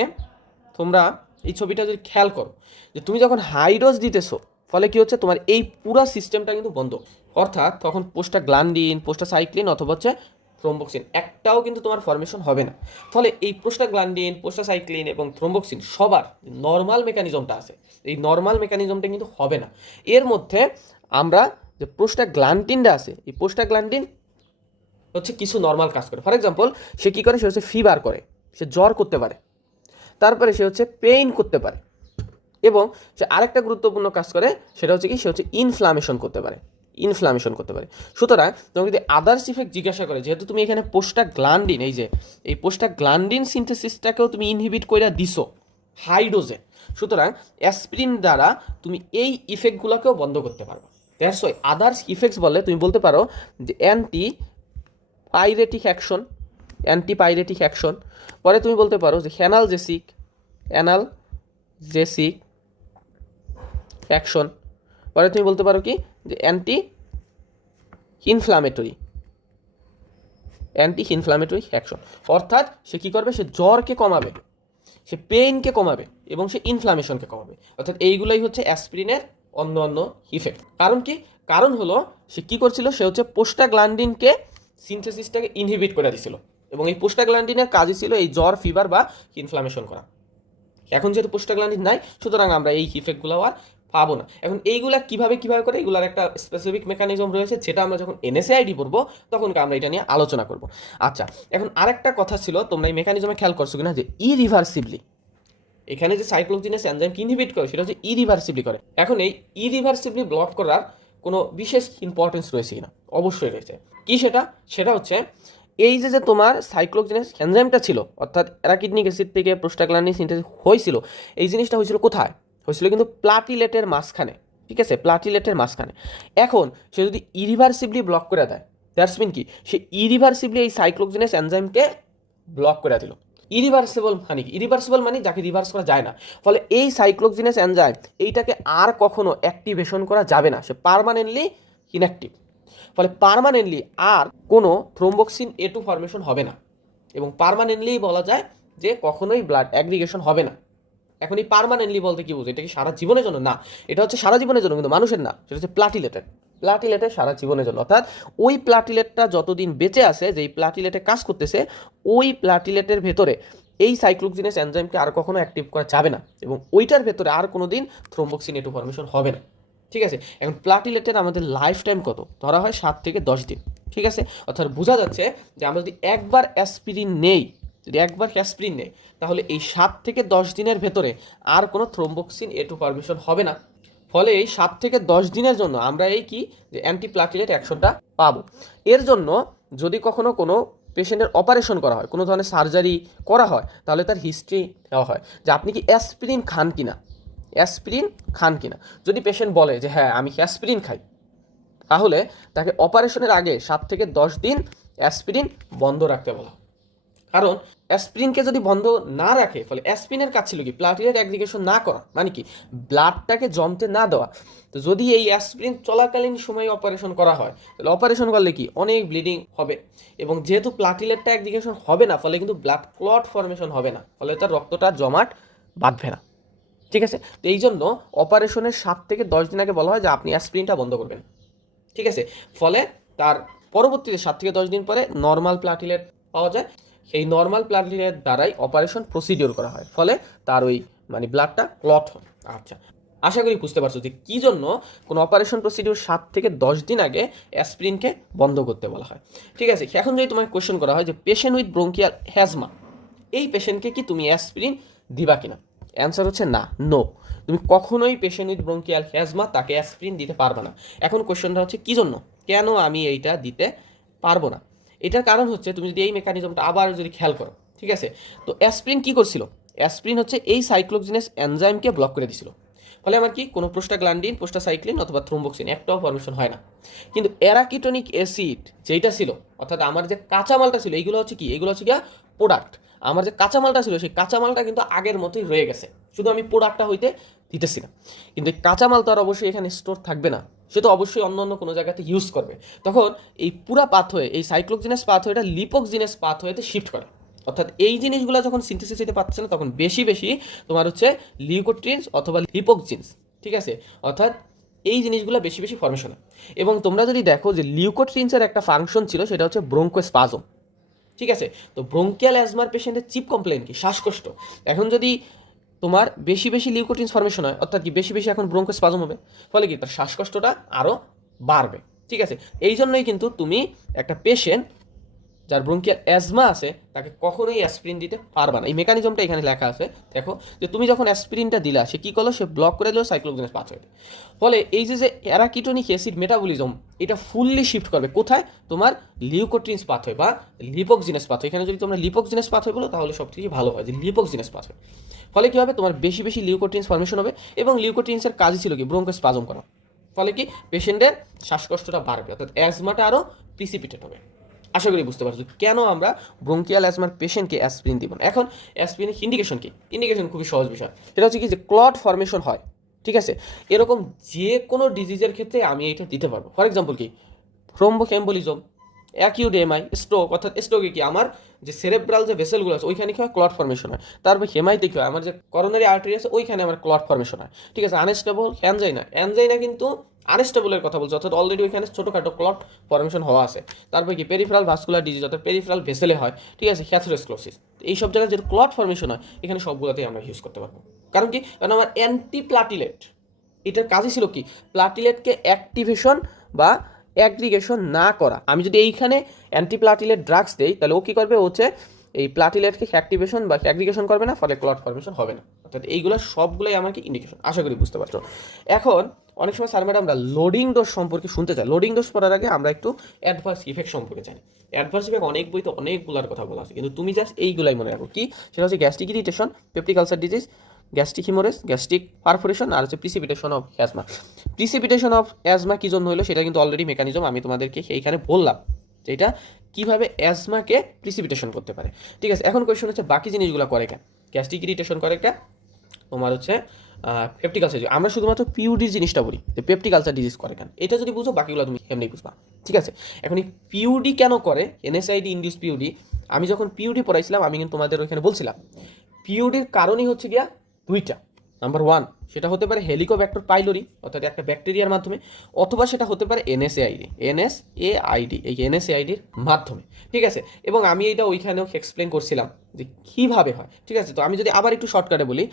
তোমরা এই ছবিটা যদি খেয়াল করো, যে তুমি যখন হাই ডোজ দিতেছো, ফলে কি হচ্ছে? তোমার এই পুরো সিস্টেমটা কিন্তু বন্ধ। অর্থাৎ তখন পোস্টা গ্লান্ডিন পোস্টা সাইক্লিন অথবা হচ্ছে থ্রোম্বোক্সিন একটাও কিন্তু তোমার ফরমেশন হবে না। ফলে এই পোস্টা গ্লান্ডিন পোস্টা সাইক্লিন এবং থ্রোম্বোক্সিন সবার নর্মাল মেকানিজমটা আছে। এই নর্মাল মেকানিজমটা কিন্তু হবে না। এর মধ্যে আমরা যে পোস্টা গ্লান্টিনটা আছে, এই পোস্টা গ্লান্টিন হচ্ছে কিছু নর্মাল কাজ করে। ফর এক্সাম্পল সে কী করে? সে হচ্ছে ফিভার করে। সে জ্বর করতে পারে। তারপরে সে হচ্ছে পেইন করতে পারে। এবং সে আরেকটা গুরুত্বপূর্ণ কাজ করে, সেটা হচ্ছে কি? সে হচ্ছে ইনফ্লামেশন করতে পারে। ইনফ্লামেশন করতে পারে। সুতরাং তোমাকে যদি আদার্স ইফেক্ট জিজ্ঞাসা করে, যেহেতু তুমি এখানে পোস্টা গ্লান্ডিন এই যে, এই পোস্টা গ্লান্ডিন সিনথেসিসটাকেও তুমি ইনহিবিট করে দিছো হাই ডোজে সুতরাং অ্যাসপ্রিন দ্বারা তুমি এই ইফেক্টগুলোকেও বন্ধ করতে পারবে। দ্যাটস ওয়াই আদার্স ইফেক্টস বলে তুমি বলতে পারো যে anti pyretic action anti pyretic action পরে তুমি বলতে পারো যে হ্যানাল জেসিক অ্যানাল জেসিক অ্যাকশন পরে তুমি বলতে পারো কি যে anti inflammatory anti inflammatory action অর্থাৎ সে কী করবে? সে জ্বরকে কমাবে, সে পেইনকে কমাবে এবং সে ইনফ্লামেশনকে কমাবে। অর্থাৎ এইগুলাই হচ্ছে অ্যাসপ্রিনের অন্য অন্য ইফেক্ট কারণ কি? কারণ হলো, সে কী করছিল? সে হচ্ছে পোস্টাগ্লান্ডিনকে সিনথেসিসটাকে ইনহিবিট করে দিছিল। এবং এই পোস্টাগ্লান্ডিনের কাজই ছিল এই জ্বর ফিভার বা ইনফ্লামেশন করা। এখন যেহেতু পোস্টাগ্লান্ডিন নাই, সুতরাং আমরা এই ইফেক্টগুলো আর পাবো না। এখন এইগুলা কীভাবে কীভাবে করে? এগুলার একটা স্পেসিফিক মেকানিজম রয়েছে যেটা আমরা যখন এনএসএআইডি পড়ব, তখন আমরা এটা নিয়ে আলোচনা করব। আচ্ছা এখন আরেকটা কথা ছিল, তোমরা এই মেকানিজমে খেয়াল করছ কিনা? যে ইরিভার্সিবলি এখানে যে সাইক্লোজিনাস এনজাইমকে ইনহিবিট করে, সেটা হচ্ছে ইরিভার্সিবলি করে। এখন এই ইরিভার্সিবলি ব্লক করার কোনো বিশেষ ইম্পর্টেন্স রয়েছে কিনা? অবশ্যই রয়েছে। কি সেটা? সেটা হচ্ছে, এই যে যে তোমার সাইক্লোজিনাস এনজাইমটা ছিল, অর্থাৎ অ্যারাকিডনিক অ্যাসিড থেকে প্রোস্টাগ্লান্ডিন সিনথেসিস হয়েছিল, এই জিনিসটা হয়েছিল কোথায়? হয়েছিল কিন্তু প্লাটিলেটের মাঝখানে, ঠিক আছে? প্লাটিলেটের মাঝখানে। এখন সে যদি ইরিভার্সিবলি ব্লক করে দেয় দ্যাটস মিন কি? সে ইরিভার্সিবলি এই সাইক্লোজিনাস এনজাইমকে ব্লক করে দিল। ইরিভার্সিবল মানে কি? ইরিভার্সিবল মানে যাকে রিভার্স করা যায় না। ফলে এই সাইক্লোজিনাস এনজাইম এইটাকে আর কখনো অ্যাক্টিভেশন করা যাবে না। সে পারমানেন্টলি ইনঅ্যাক্টিভ ফলে পারমানেন্টলি আর কোনো থ্রোম্বোক্সিন এ টু ফরমেশন হবে না। এবং পারমানেন্টলি বলা যায় যে কখনোই ব্লাড অ্যাগ্রিগেশন হবে না। এখন এই পারমানেন্টলি বলতে কি বুঝো এটা কি সারা জীবনের জন্য? না। এটা হচ্ছে সারা জীবনের জন্য, কিন্তু মানুষের না। সেটা হচ্ছে প্লাটিলেটের প্লাটিলেটের সারা জীবনের জন্য। অর্থাৎ ওই প্লাটিলেটটা যতদিন বেঁচে আছে, যেই প্লাটিলেটে কাজ করতেছে, ওই প্লাটিলেটের ভেতরে এই সাইক্লোক্সিনেস এনজাইমকে আর কখনো অ্যাক্টিভ করা যাবে না এবং ওইটার ভেতরে আর কোনো দিন থ্রোম্বোক্সিন এটু ফরমেশন হবে না। ঠিক আছে? এখন প্লাটিলেটের আমাদের লাইফ টাইম কত? ধরা হয় সাত থেকে দশ দিন। ঠিক আছে? অর্থাৎ বোঝা যাচ্ছে যে আমরা যদি একবার অ্যাসপিরিন নেই, যদি একবার অ্যাসপিরিন নেই, তাহলে এই সাত থেকে দশ দিনের ভেতরে আর কোনো থ্রোম্বোক্সিন এটু ফরমেশন হবে না। ফলে এই সাত থেকে দশ দিনের জন্য আমরা এই কি যে অ্যান্টিপ্লাটিলেট অ্যাকশনটা পাবো। এর জন্য যদি কখনো কোনো পেশেন্টের অপারেশন করা হয়, কোনো ধরনের সার্জারি করা হয়, তাহলে তার হিস্ট্রি দেওয়া হয় যে আপনি কি অ্যাসপিরিন খান কিনা। অ্যাসপিরিন খান কিনা। যদি পেশেন্ট বলে যে হ্যাঁ আমি অ্যাসপিরিন খাই, তাহলে তাকে অপারেশনের আগে সাত থেকে দশ দিন অ্যাসপিরিন বন্ধ রাখতে বলা কারণ অ্যাসপিরিনকে যদি বন্ধ না রাখে, ফলে অ্যাসপ্রিনের কাজ ছিল কি? প্লাটিলেট অ্যাগ্রিগেশন না করা। মানে কি? ব্লাডটাকে জমতে না দেওয়া। তো যদি এই অ্যাসপ্রিন চলাকালীন সময়ে অপারেশন করা হয়, তাহলে অপারেশন করলে কি? অনেক ব্লিডিং হবে। এবং যেহেতু প্লাটিলেটটা অ্যাগ্রিগেশন হবে না, ফলে কিন্তু ব্লাড ক্লট ফর্মেশন হবে না। ফলে তার রক্তটা জমাট বাঁধবে না। ঠিক আছে? তো এই জন্য অপারেশনের সাত থেকে দশ দিন আগে বলা হয় যে আপনি অ্যাসপ্রিনটা বন্ধ করবেন। ঠিক আছে? ফলে তার পরবর্তীতে সাত থেকে দশ দিন পরে নর্মাল প্লাটিলেট পাওয়া যায়। সেই নর্মাল প্লাটিলেট দ্বারাই অপারেশন প্রসিডিওর করা হয়। ফলে তার ওই মানে ব্লাডটা ক্লট হয়। আচ্ছা। আশা করি বুঝতে পারছ যে কী জন্য কোনো অপারেশন প্রসিডিওর সাত থেকে দশ দিন আগে অ্যাসপ্রিনকে বন্ধ করতে বলা হয়। ঠিক আছে এখন যদি তোমাকে কোয়েশ্চেন করা হয় যে পেশেন্ট উইথ ব্রোঙ্কিয়াল হ্যাজমা এই পেশেন্টকে কি তুমি অ্যাসপ্রিন দিবা কিনা? অ্যান্সার হচ্ছে না নো তুমি কখনোই পেশেন্ট উইথ ব্রোঙ্কিয়াল হ্যাজমা তাকে অ্যাসপ্রিন দিতে পারবে না। এখন কোয়েশ্চেনটা হচ্ছে কী জন্য? কেন আমি এইটা দিতে পারব না? এটার কারণ হচ্ছে তুমি যদি এই মেকানিজমটা আবার যদি খেয়াল করো, ঠিক আছে? তো অ্যাসপ্রিন কি করছিল? অ্যাসপ্রিন হচ্ছে এই সাইক্লোজিনেস এনজাইমকে ব্লক করে দিছিল। ফলে আমার কি? কোনো প্রোস্টাগ্ল্যান্ডিন প্রোস্টাসাইক্লিন অথবা থ্রোম্বোক্সিন একটাও ফরমেশন হয় না। কিন্তু অ্যারাকিটোনিক অ্যাসিড যেটা ছিল, অর্থাৎ আমার যে কাঁচামালটা ছিল, এইগুলো হচ্ছে কি? এগুলো হচ্ছে গিয়া প্রোডাক্ট আমার যে কাঁচামালটা ছিল, সেই কাঁচামালটা কিন্তু আগের মতোই রয়ে গেছে। শুধু আমি প্রোডাক্টটা হইতে দিতেছি না। কিন্তু কাঁচামাল তো আর অবশ্যই এখানে স্টোর থাকবে না। সে তো অবশ্যই অন্য অন্য কোনো জায়গাতে ইউজ করবে। তখন এই পুরা পাথওয়ে এই সাইক্লোজিনাস পাথওয়েটা লিপোকজিনাস পাথওয়েতে শিফট করে। অর্থাৎ এই জিনিসগুলো যখন সিনথেসিস হতে পারছে না, তখন বেশি বেশি তোমার হচ্ছে লিউকোট্রিনস অথবা লিপোকজিনস ঠিক আছে? অর্থাৎ এই জিনিসগুলো বেশি বেশি ফর্মেশন হয় এবং তোমরা যদি দেখো যে লিউকোট্রিনসের একটা ফাংশন ছিল, সেটা হচ্ছে ব্রোঙ্কোস্পাজম ঠিক আছে? তো ব্রোঙ্কিয়াল অ্যাজমার পেশেন্টের চিপ কমপ্লেন কি? শ্বাসকষ্ট। এখন যদি তোমার বেশি বেশি লিউকোটিনস ফর্মেশন হয়, অর্থাৎ কি বেশি বেশি এখন ব্রোঙ্কোস্পাজম হবে, ফলে কি তার শ্বাসকষ্টটা আরও বাড়বে, ঠিক আছে? এই জন্যই কিন্তু তুমি একটা পেশেন্ট যার ব্রোঙ্কিয়াল অ্যাজমা আছে, তাকে কখনোই অ্যাসপ্রিন দিতে পারবা না। এই মেকানিজমটা এখানে লেখা আছে। দেখো, যে তুমি যখন অ্যাসপ্রিনটা দিলা, সে কী করল? সে ব্লক করে দিল সাইক্লোজেনাস পাথওয়েতে ফলে এই যে যে অ্যারাকিটোনিক অ্যাসিড মেটাবলিজম এটা ফুললি শিফট করবে। কোথায়? তোমার লিউকোট্রিনস পাথওয়ে বা লিপোকজিনাস পাথওয়ে এখানে যদি তোমরা লিপোকজিনাস পাথওয়ে বলো, তাহলে সব থেকে ভালো হয় যে লিপোকজিনাস পাথওয়ে ফলে কী হবে? তোমার বেশি বেশি লিউকোট্রিনস ফর্মেশন হবে এবং লিউকোট্রিনসের কাজই ছিল কি? ব্রোঙ্কোস্পাজম করা। ফলে কি? পেশেন্টের শ্বাসকষ্টটা বাড়বে। অর্থাৎ অ্যাজমাটা আরও প্রিসিপিটেড হবে। আশা করি বুঝতে পারছ, কেন আমরা ব্রঙ্কিয়াল অ্যাজমার পেশেন্টকে অ্যাসপ্রিন দিব না? এখন অ্যাসপ্রিনের ইন্ডিকেশন কি? ইন্ডিকেশন খুবই সহজ বিষয়। সেটা হচ্ছে কি যে ক্লট ফর্মেশন হয়, ঠিক আছে? এরকম যে কোনো ডিজিজের ক্ষেত্রে আমি এটা দিতে পারব। ফর এক্সাম্পল কি? থ্রোম্বোকেম্বলিজম অ্যাকিউড স্ট্রোক অর্থাৎ স্ট্রোকে কি? আমার যে সেরেব্রাল যে ভেসেলগুলো আছে, ওইখানে কি হয়? ক্লট ফর্মেশন হয়। তারপর হেমাইতে কি হয়? আমার যে করোনারি আর্টারি আছে, ওইখানে আমার ক্লট ফর্মেশন হয়। ঠিক আছে আনস্টেবল অ্যানজাইনা অ্যানজাইনা কিন্তু আনস্টেবলের কথা বলছে, অর্থাৎ অলরেডি ওইখানে ছোটোখাটো ক্লট ফর্মেশন হওয়া আছে। তারপর কি? পেরিফেরাল ভাস্কুলার ডিজিজ অর্থাৎ পেরিফেরাল ভেসেলে হয়। ঠিক আছে হ্যাথরোস্ক্লোসিস এই সব জায়গায় যেটা ক্লট ফর্মেশন হয়, এখানে সবগুলোতেই আমরা ইউজ করতে পারব। কারণ কি? কারণ আমার অ্যান্টি প্লাটিলেট এটার কাজই ছিল কি? প্লাটিলেটকে অ্যাক্টিভেশন বা অ্যাগ্রিগেশন না করা। আমি যদি এইখানে অ্যান্টিপ্লাটিলেট ড্রাগস দেই, তাহলে ও কী করবে? হচ্ছে এই প্লাটিলেটকে অ্যাক্টিভেশন বা অ্যাগ্রিগেশন করবে না, ফলে ক্লট ফর্মেশন হবে না। অর্থাৎ এইগুলো সবগুলোই আমাকে ইন্ডিকেশন আশা করি বুঝতে পারছ। এখন অনেক সময় স্যার ম্যাডাম আমরা লোডিং ডোজ সম্পর্কে শুনতে চাই লোডিং ডোজ পড়ার আগে আমরা একটু অ্যাডভার্স ইফেক্ট সম্পর্কে জানি। অ্যাডভার্স ইফেক্ট অনেক বইতে অনেকগুলোর কথা বলা আছে। কিন্তু তুমি জাস্ট এইগুলাই মনে রাখো। কি? সেটা হচ্ছে gastric irritation peptic ulcer disease gastric haemorrhage, gastric perforation আর হচ্ছে precipitation of asthma precipitation of asthma কী জন্য হলো? সেটা কিন্তু অলরেডি মেকানিজম আমি তোমাদেরকে এইখানে বললাম যেটা কীভাবে অ্যাজমাকে প্রিসিপিটেশন করতে পারে। ঠিক আছে, এখন কোয়েশন হচ্ছে বাকি জিনিসগুলো করে কেন? গ্যাস্ট্রিক ইরিটেশন করে কেন? তোমার হচ্ছে পেপটিক আলসার আমরা শুধুমাত্র পিউডি জিনিসটা বলি যে পেপটিক আলসার ডিজিজ করে কেন? এটা যদি বুঝো, বাকিগুলো তুমি এমনি বুঝবা। ঠিক আছে, এখন এই পিউডি কেন করে? এনএসআইডি ইন্ডিউস পিউডি আমি যখন পিউডি পড়াইছিলাম, আমি কিন্তু তোমাদের ওইখানে বলছিলাম। পিউডির কারণই হচ্ছে গিয়া দুইটা। নাম্বার ওয়ান সেটা হতে পারে হেলিকোব্যাক্টর পাইলোরি অর্থাৎ একটা ব্যাকটেরিয়ার মাধ্যমে, অথবা সেটা হতে পারে এনএসএআইডি এনএস এ আইডি এই এনএসএআইডির মাধ্যমে। ঠিক আছে? এবং আমি এটা ওইখানেও এক্সপ্লেন করছিলাম যে কীভাবে হয়। ঠিক আছে? তো আমি যদি আবার একটু শর্টকাটে বলি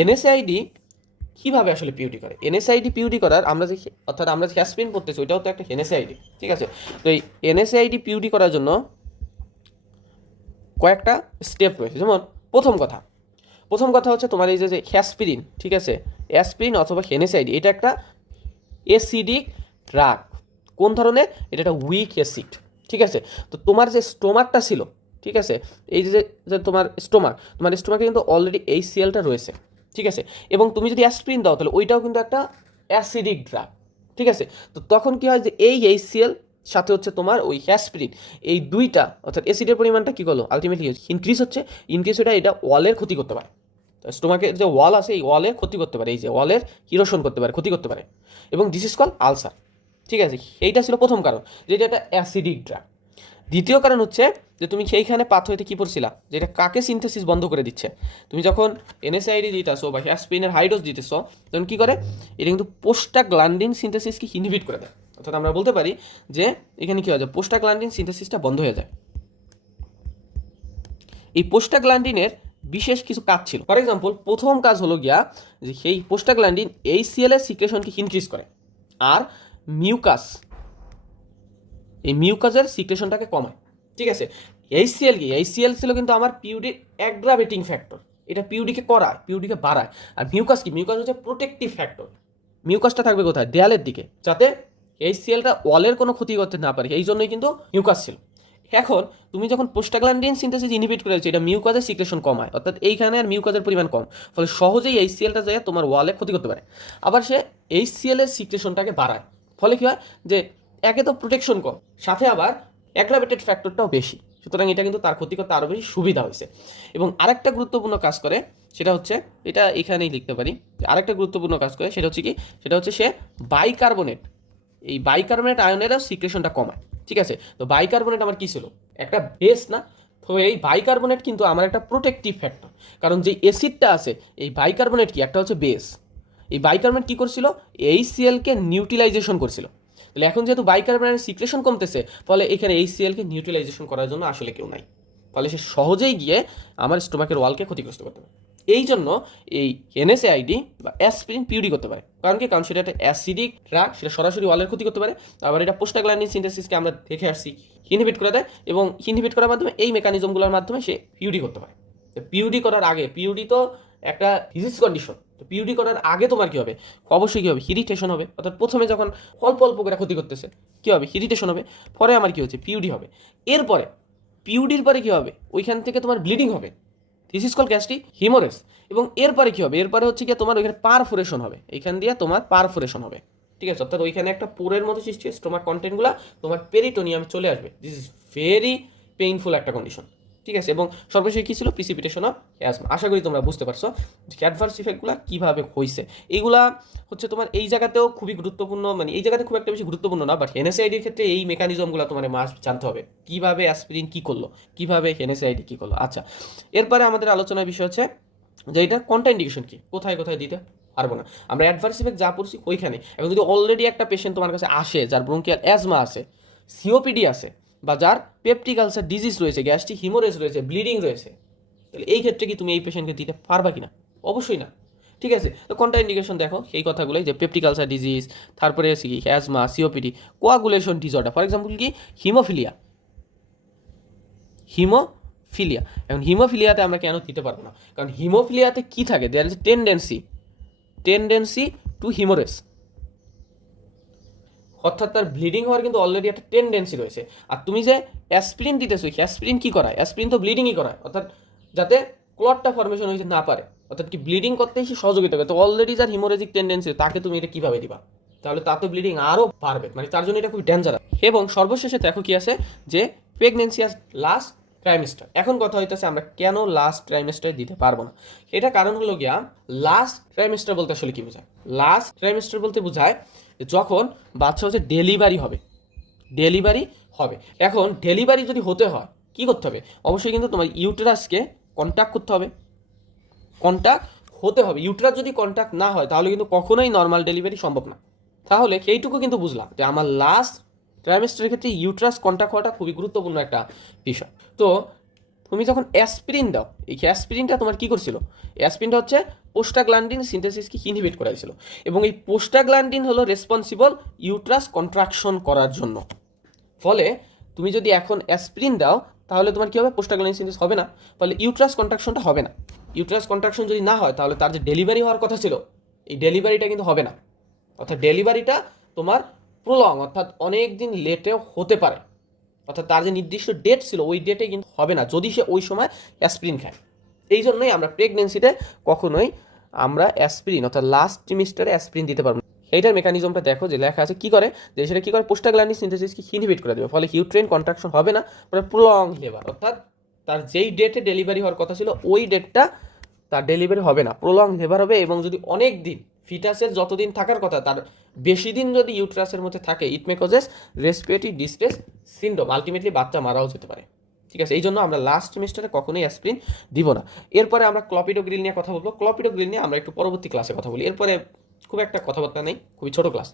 এনএসএআইডি কীভাবে আসলে পিউডি করে? এনএসআইডি পিউডি করার আমরা যে, অর্থাৎ আমরা যে হ্যাসপিন করতেছি ওইটাও তো একটা এনএসআইডি ঠিক আছে? তো এই এনএসআইডি পিউডি করার জন্য কয়েকটা স্টেপ রয়েছে। যেমন, প্রথম কথা প্রথম কথা হচ্ছে তোমার এই যে হ্যাসপিরিন, ঠিক আছে? অ্যাসপিরিন অথবা হেনেসাইড, এটা একটা অ্যাসিডিক ড্রাগ। কোন ধরনের? এটা একটা উইক অ্যাসিড, ঠিক আছে? তো তোমার যে স্টোমাকটা ছিল, ঠিক আছে? এই যে তোমার স্টোমাক, তোমার স্টোমাকে কিন্তু অলরেডি এই সিএলটা রয়েছে, ঠিক আছে? এবং তুমি যদি অ্যাসপিরিন দাও, তাহলে ওইটাও কিন্তু একটা অ্যাসিডিক ড্রাগ, ঠিক আছে? তো তখন কি হয় যে, এই এইচসিএল সাথে হচ্ছে তোমার ওই হ্যাসপিরিন, এই দুইটা, অর্থাৎ অ্যাসিডের পরিমাণটা কী করল? আলটিমেটলি ইনক্রিজ হচ্ছে। ইনক্রিজ এটা এটা ওয়ালের ক্ষতি করতে পারে। স্টোমাকের যে ওয়াল আছে, এই ওয়ালের ক্ষতি করতে পারে, এই যে ওয়ালের হিরোশন করতে পারে, ক্ষতি করতে পারে। এবং দিস ইজ কল আলসার ঠিক আছে? এইটা ছিল প্রথম কারণ, যে এটা একটা অ্যাসিডিক ড্রাগ দ্বিতীয় কারণ হচ্ছে যে তুমি সেইখানে পাথওয়েতে কী পড়ছিলা? যে এটা কাকে সিনথেসিস বন্ধ করে দিচ্ছে? তুমি যখন এনএসআইডি দিতেছো বা হ্যাসপিনের হাইডোজ দিতেছো, তখন কী করে? এটা কিন্তু পোস্টা গ্লান্ডিন সিনথেসিসকে ইনহিবিট করে দেয়। অর্থাৎ আমরা বলতে পারি যে এখানে কী হয়? যে পোস্টা গ্লান্ডিন সিনথেসিসটা বন্ধ হয়ে যায়। এই পোস্টা গ্লান্ডিনের বিশেষ কিছু কাজ ছিল। ফর এক্সাম্পল প্রথম কাজ হলো গিয়া যে সেই পোস্টাগ্ল্যান্ডিন এই সিএলের সিক্রেশনকে ইনক্রিজ করে। আর মিউকাস এই মিউকাসের সিক্রেশনটাকে কমায়। ঠিক আছে? এই সিএল কি? এই সিএল ছিল কিন্তু আমার পিউডির অ্যাগ্রাভেটিং ফ্যাক্টর এটা পিউডিকে করায় পিউডিকে বাড়ায়। আর মিউকাস কি? মিউকাস হচ্ছে প্রোটেক্টিভ ফ্যাক্টর মিউকাসটা থাকবে কোথায়? দেয়ালের দিকে। যাতে এই সিএলটা ওয়ালের কোনো ক্ষতি করতে না পারে। এই জন্যই কিন্তু মিউকাস ছিল। এখন তুমি যখন পোস্টাগ্ল্যান্ডিন সিনথেসিস ইনহিবিট করে এটা মিউকাজের সিক্রেশন কমায় অর্থাৎ এইখানে আর মিউকাজের পরিমাণ কম। ফলে সহজেই এই সিএলটা যায়, তোমার ওয়ালে ক্ষতি করতে পারে। আবার সে এই সিএলের সিক্রেশনটাকে বাড়ায়। ফলে কী হয়? যে একে তো প্রোটেকশন কম, সাথে আবার অ্যাগ্রাভেটেড ফ্যাক্টরটাও বেশি। সুতরাং এটা কিন্তু তার ক্ষতি করতে আরও বেশি সুবিধা হয়েছে। এবং আরেকটা গুরুত্বপূর্ণ কাজ করে, সেটা হচ্ছে, এটা এখানেই লিখতে পারি আরেকটা গুরুত্বপূর্ণ কাজ করে, সেটা হচ্ছে কি? সেটা হচ্ছে সে বাইকার্বনেট এই বাইকার্বনেট আয়নেরও সিক্রেশনটা কমায় ঠিক আছে? তো বাইকার্বনেট আমার কী ছিল? একটা বেস না? তো এই বাইকার্বনেট কিন্তু আমার একটা প্রোটেকটিভ ফ্যাক্টর কারণ যে অ্যাসিডটা আছে, এই বাইকার্বনেট কি? একটা হচ্ছে বেস এই বাইকার্বনেট কী করছিল? এই সিএলকে নিউট্রিলাইজেশন করছিল। তাহলে এখন যেহেতু বাইকার্বনেটের সিক্রেশন কমতেছে ফলে এখানে এই সিএলকে নিউট্রিলাইজেশন করার জন্য আসলে কেউ নাই। ফলে সে সহজেই গিয়ে আমার স্টোমাকের ওয়ালকে ক্ষতিগ্রস্ত করতে পারে। এই জন্য এই এনএসএ এনএসএআইডি বা অ্যাসপিরিন পিউরি করতে পারে। কারণ কি? কারণ সেটা একটা অ্যাসিডিক ড্রাগ সেটা সরাসরি ওয়ালের ক্ষতি করতে পারে। আবার এটা পোস্টাগ্ল্যান্ডিন সিনথেসিসকে আমরা দেখে আসছি ইনহিবিট করে দেয় এবং ইনহিবিট করার মাধ্যমে এই মেকানিজমগুলোর মাধ্যমে সে পিউডি করতে পারে। তো পিউডি করার আগে পিউডি তো একটা ডিজিজ কন্ডিশন তো পিউডি করার আগে তোমার কী হবে? অবশ্যই কী হবে? হিরিটেশন হবে। অর্থাৎ প্রথমে যখন অল্প অল্প করে ক্ষতি করতেছে, কী হবে? হিরিটেশন হবে। পরে আমার কী হচ্ছে? পিউডি হবে। এরপরে পিউডির পরে কী হবে? ওইখান থেকে তোমার ব্লিডিং হবে। This is call gastric haemorrhage এবং এরপরে কী হবে? এরপরে হচ্ছে কি তোমার ওইখানে পারফোরেশন হবে। এইখান দিয়ে তোমার পারফোরেশন হবে। ঠিক আছে? অর্থাৎ ওইখানে একটা পোরের মতো সৃষ্টি তোমার কন্টেন্টগুলো তোমার পেরিটোনিয়ামে চলে আসবে। দিস ইজ ভেরি পেইনফুল একটা কন্ডিশন ঠিক আছে? এবং সর্বশেষ কী ছিল? প্রিসিপিটেশন অফ অ্যাজমা আশা করি তোমরা বুঝতে পারছ যে অ্যাডভার্স ইফেক্টগুলো কীভাবে হয়েছে এইগুলা হচ্ছে তোমার এই জায়গাতেও খুবই গুরুত্বপূর্ণ মানে এই জায়গাতে খুব একটা বেশি গুরুত্বপূর্ণ না বাট হেনেসাইডির ক্ষেত্রে এই মেকানিজমগুলো তোমার মাস জানতে হবে। কীভাবে অ্যাসপিরিন কী করল? কীভাবে হেনেসাইডি কী করল? আচ্ছা এরপরে আমাদের আলোচনার বিষয় হচ্ছে যে এটা কোনটা ইন্ডিকেশন কি? কোথায় কোথায় দিতে পারব না। আমরা অ্যাডভার্স ইফেক্ট যা পড়ছি ওইখানে। এখন যদি অলরেডি একটা পেশেন্ট তোমার কাছে আসে, যার ব্রঙ্কিয়াল অ্যাজমা আছে সিওপিডি আছে বা যার পেপটিক আলসার ডিজিজ রয়েছে গ্যাস্ট্রিক হিমোরেজ রয়েছে ব্লিডিং রয়েছে, তাহলে এই ক্ষেত্রে কি তুমি এই পেশেন্টকে দিতে পারবা কিনা? অবশ্যই না। ঠিক আছে? তো কোনটা ইন্ডিকেশন দেখো, এই কথাগুলোই যে পেপটিক আলসার ডিজিজ তারপরে আছে কি asthma COPD coagulation disorder for example কি? হিমোফিলিয়া হিমোফিলিয়া এখন হিমোফিলিয়াতে আমরা কেন দিতে পারব না? কারণ হিমোফিলিয়াতে কি থাকে? There is tendency tendency to haemorrhage অর্থাৎ তার ব্লিডিং হওয়ার কিন্তু অলরেডি একটা টেন্ডেন্সি রয়েছে। আর তুমি যে অ্যাসপ্রিন দিতেছো অ্যাসপ্রিন কি করায়? অ্যাসপ্রিন তো ব্লিডিংই করায়। অর্থাৎ যাতে ক্লটটা ফর্মেশন হয়েছে না পারে। অর্থাৎ কি ব্লিডিং করতে সে সহযোগিতা করে। তো অলরেডি যার হিমোরেজিক টেন্ডেন্সি তাকে তুমি এটা কীভাবে দিবা? তাহলে তাতে ব্লিডিং আরও বাড়বে। মানে তার জন্য এটা খুব ডেঞ্জারাস এবং সর্বশেষে দেখো কি আছে যে প্রেগনেন্সি আস লাস্ট ট্রাইমেস্টার এখন কথা হইতেছে আমরা কেন লাস্ট ট্রাইমেস্টারে দিতে পারব না। এটা কারণ হলো গিয়া লাস্ট ট্রাইমেস্টার বলতে আসলে কি বোঝায়? লাস্ট ট্রাইমেস্টার বলতে বোঝায় যখন বাচ্চা হচ্ছে ডেলিভারি হবে ডেলিভারি হবে। এখন ডেলিভারি যদি হতে হয়, কি করতে হবে? অবশ্যই কিন্তু তোমার ইউটেরাসকে কন্ট্যাক্ট করতে হবে। কন্ট্যাক্ট হতে হবে। ইউটেরাস যদি কন্ট্যাক্ট না হয়, তাহলে কিন্তু কখনোই নর্মাল ডেলিভারি সম্ভব না। তাহলে সেইটুকু কিন্তু বুঝলাম যে আমার লাস্ট ট্রাইমেস্টারের ক্ষেত্রে ইউট্রাস কন্ট্যাক্ট হওয়াটা খুবই গুরুত্বপূর্ণ একটা বিষয়। তো তুমি যখন অ্যাসপিরিন দাও, এই অ্যাসপিরিনটা তোমার কি করছিল? অ্যাসপিরিনটা হচ্ছে পোস্টাগ্ল্যান্ডিন সিনথেসিসকে ইনহিবিট করাইছিল। এবং এই পোস্টাগ্ল্যান্ডিন হলো রেসপন্সিবল ইউট্রাস কন্ট্রাকশন করার জন্য। ফলে তুমি যদি এখন অ্যাসপিরিন দাও, তাহলে তোমার কী হবে? পোস্টাগ্ল্যান্ডিন সিনথেসিস হবে না। ফলে ইউট্রাস কন্ট্রাকশনটা হবে না। ইউট্রাস কন্ট্রাকশন যদি না হয়, তাহলে তার যে ডেলিভারি হওয়ার কথা ছিল, এই ডেলিভারিটা কিন্তু হবে না। অর্থাৎ ডেলিভারিটা তোমার প্রলং অর্থাৎ অনেক দিন লেটেও হতে পারে। অর্থাৎ তার যে নির্দিষ্ট ডেট ছিল, ওই ডেটে কিন্তু হবে না, যদি সে ওই সময় অ্যাসপিরিন খায়। এই জন্যই আমরা প্রেগনেন্সিতে কখনোই আমরা অ্যাসপিরিন অর্থাৎ লাস্ট ট্রিমিস্টারে অ্যাসপিরিন দিতে পারব এইটার মেকানিজমটা দেখো যে লেখা আছে, কি করে? যে সেটা কি করে? পোস্টাগ্ল্যান্ডিন সিনথেসিসকে ইনহিবিট করে দেবে, ফলে হিউট্রেন কন্ট্রাকশন হবে না পরে প্রলং লেবার অর্থাৎ তার যেই ডেটে ডেলিভারি হওয়ার কথা ছিল, ওই ডেটটা তার ডেলিভারি হবে না প্রলং লেবার হবে এবং যদি অনেক দিন ফিটাসের যতদিন থাকার কথা, তার বেশি দিন যদি ইউট্রাসের মধ্যে থাকে it may causes respiratory distress syndrome ultimately বাচ্চা মারাও যেতে পারে। ঠিক আছে? এই জন্য আমরা লাস্ট সেমিস্টারে কখনোই অ্যাসপ্রিন দিব না। এরপরে আমরা ক্লপিডোগ্রিল নিয়ে কথা বলব। ক্লপিডোগ্রিল নিয়ে আমরা একটু পরবর্তী ক্লাসে কথা বলি। এরপরে খুব একটা কথাবার্তা নেই, খুবই ছোটো ক্লাস